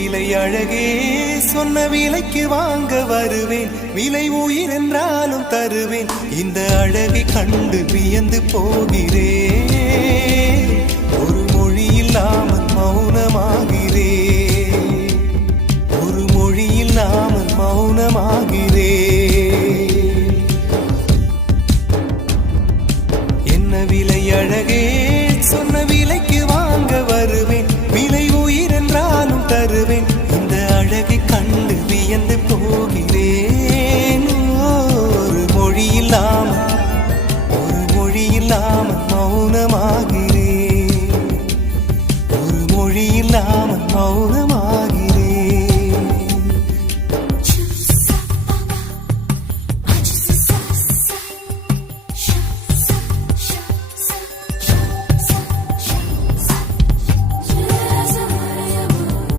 விலை அழகே சொன்ன விலைக்கு வாங்க வருவேன் விலை உயிர் என்றாலும் தருவேன் இந்த அழகை கண்டு வியந்து போகிறேன்